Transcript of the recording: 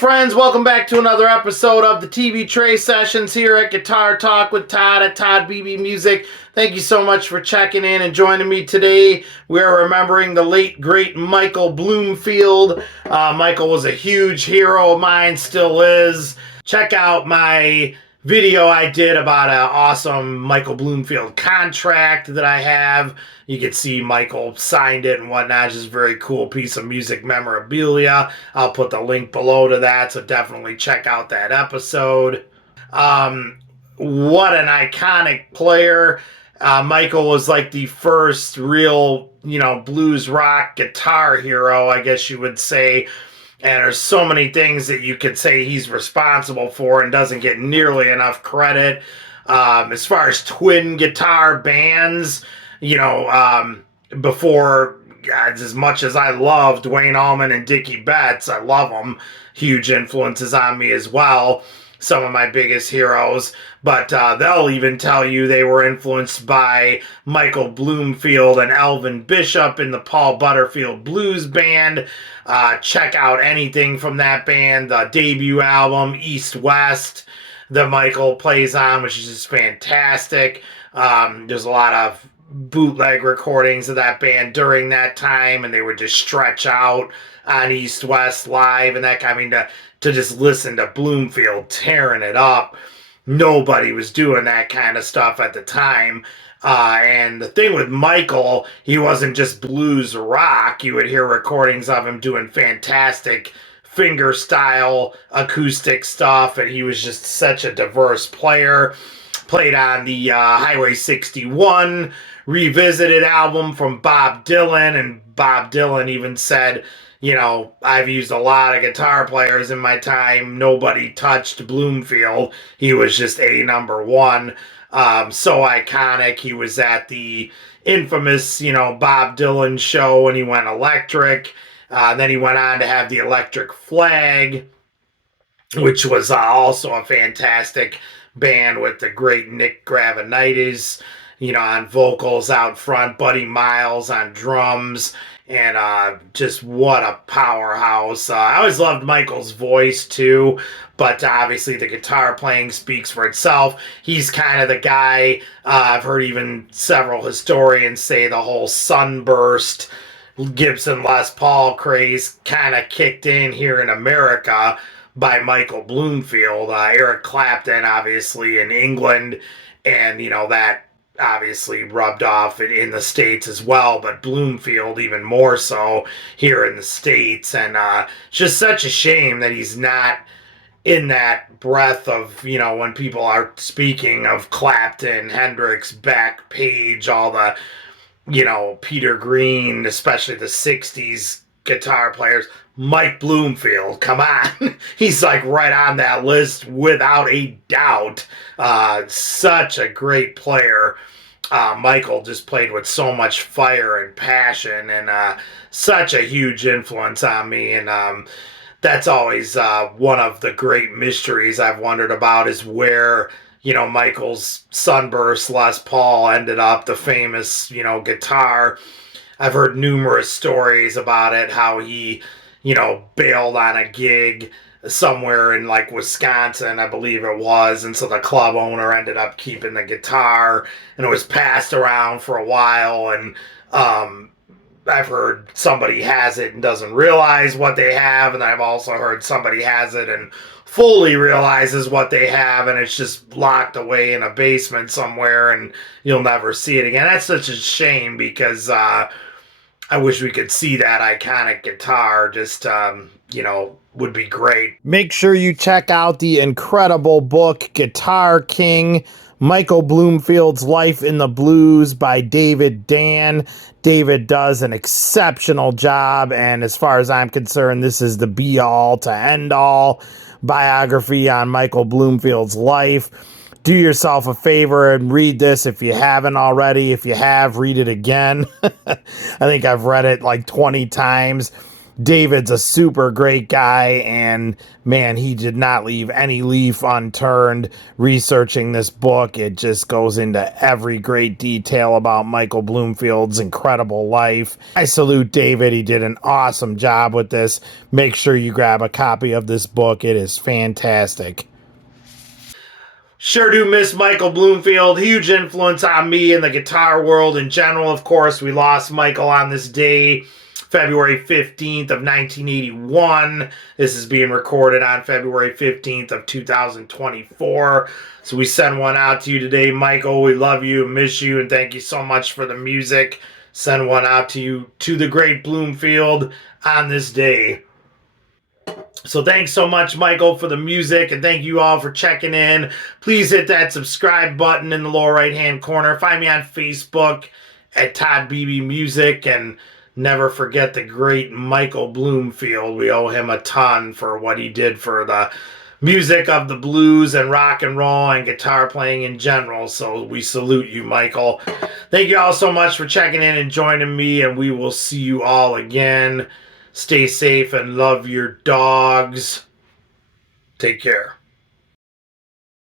friends, welcome back to another episode of the TV Tray Sessions here at Guitar Talk with Todd at toddbeebe Music. Thank you so much for checking in and joining me today. We're remembering the late, great Michael Bloomfield. Michael was a huge hero of mine, still is. Check out my video I did about an awesome Michael Bloomfield contract that I have. You can see Michael signed it and whatnot. Just a very cool piece of music memorabilia. I'll put the link below to that, so definitely check out that episode. What an iconic player. Michael was like the first real, blues rock guitar hero, I guess you would say. And there's so many things that you could say he's responsible for and doesn't get nearly enough credit. As far as twin guitar bands, before, as much as I love Duane Allman and Dickie Betts, I love them. Huge influences on me as well. Some of my biggest heroes, but they'll even tell you they were influenced by Michael Bloomfield and Elvin Bishop in the Paul Butterfield Blues Band. Check out anything from that band, the debut album, East West, that Michael plays on, which is just fantastic. There's a lot of bootleg recordings of that band during that time, and they would just stretch out on East West Live, and that, to just listen to Bloomfield tearing it up. Nobody was doing that kind of stuff at the time. And the thing with Michael, he wasn't just blues rock. You would hear recordings of him doing fantastic finger-style acoustic stuff, and he was just such a diverse player. Played on the Highway 61 Revisited album from Bob Dylan, and Bob Dylan even said, I've used a lot of guitar players in my time. Nobody touched Bloomfield. He was just a number one. So iconic. He was at the infamous, Bob Dylan show when he went electric. Then he went on to have the Electric Flag, which was also a fantastic band with the great Nick Gravenites, on vocals out front, Buddy Miles on drums, and just what a powerhouse. I always loved Michael's voice too, but obviously the guitar playing speaks for itself. He's kind of the guy, I've heard even several historians say the whole Sunburst Gibson Les Paul craze kind of kicked in here in America by Michael Bloomfield. Eric Clapton, obviously, in England, and, that obviously rubbed off in the States as well, but Bloomfield even more so here in the States. And it's just such a shame that he's not in that breath of, when people are speaking of Clapton, Hendrix, Beck, Page, all the, Peter Green, especially the 60s guitar players. Mike Bloomfield, come on. He's like right on that list without a doubt. Such a great player. Michael just played with so much fire and passion, and such a huge influence on me. And that's always one of the great mysteries I've wondered about, is where, Michael's Sunburst Les Paul ended up, the famous, guitar. I've heard numerous stories about it, how he, bailed on a gig somewhere in like Wisconsin, I believe it was, and so the club owner ended up keeping the guitar, and it was passed around for a while, and I've heard somebody has it and doesn't realize what they have, and I've also heard somebody has it and fully realizes what they have, and it's just locked away in a basement somewhere, and you'll never see it again. That's such a shame, because I wish we could see that iconic guitar. Just, would be great. Make sure you check out the incredible book, Guitar King, Michael Bloomfield's Life in the Blues by David Dan. David does an exceptional job, and as far as I'm concerned, this is the be-all to end-all biography on Michael Bloomfield's life. Do yourself a favor and read this if you haven't already. If you have, read it again. I think I've read it like 20 times. David's a super great guy, and man, he did not leave any leaf unturned researching this book. It just goes into every great detail about Michael Bloomfield's incredible life. I salute David. He did an awesome job with this. Make sure you grab a copy of this book. It is fantastic. Sure do miss Michael Bloomfield. Huge influence on me in the guitar world in general. Of course, we lost Michael on this day, February 15th of 1981. This is being recorded on February 15th of 2024. So we send one out to you today, Michael. We love you and miss you, and thank you so much for the music. Send one out to you, to the great Bloomfield, on this day. So thanks so much, Michael, for the music, and thank you all for checking in. Please hit that subscribe button in the lower right-hand corner. Find me on Facebook at toddbeebe music, and never forget the great Michael Bloomfield. We owe him a ton for what he did for the music of the blues and rock and roll and guitar playing in general. So we salute you, Michael. Thank you all so much for checking in and joining me, and we will see you all again. Stay safe and love your dogs. Take care.